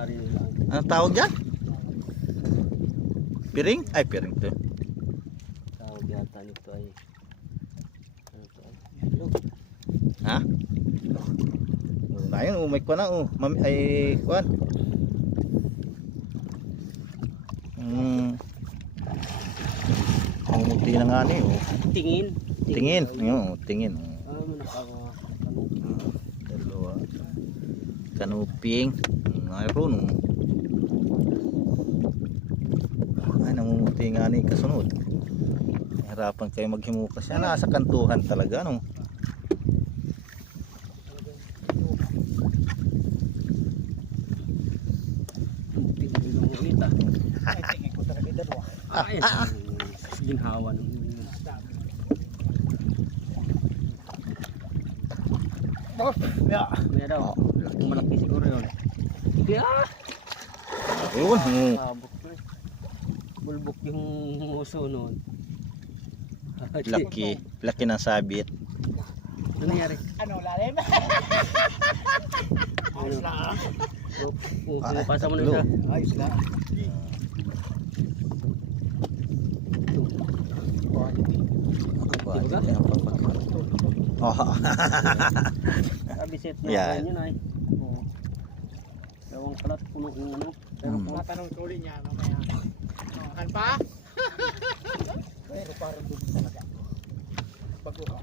narinig lang. Anong tawag dyan? Piring? Ay, piring to. Tawag yata nito ay ano to ay ilog. Ha? Ayun, may kuwan na. Ay, kuwan. Munti na nga ni. Tingin. Tingin. Tingin. Dalawa. Kanuping. Mayroon. Ay, namumuti nga ni kasunod. Hirapan kayo maghimukas yan. Nasa kantuhan talaga, no? Ay, tingin ko talaga dalawa. Ginhawa ng May daw. Malaki siguro yun. Kaya Ayun. sabok na eh. Bulbok yung uso noon. Laki ng sabit. Ano nangyari? Ano, lalim? Ayos lang. Pasa mo na siya. Ayos lang. Oh. Sabi set na Yan. yun ay. Gawang kalat puno yung ano. Pero kung Matanong ko ulit niya mamaya. Kan pa? Pero parang doon talaga. Bago ka.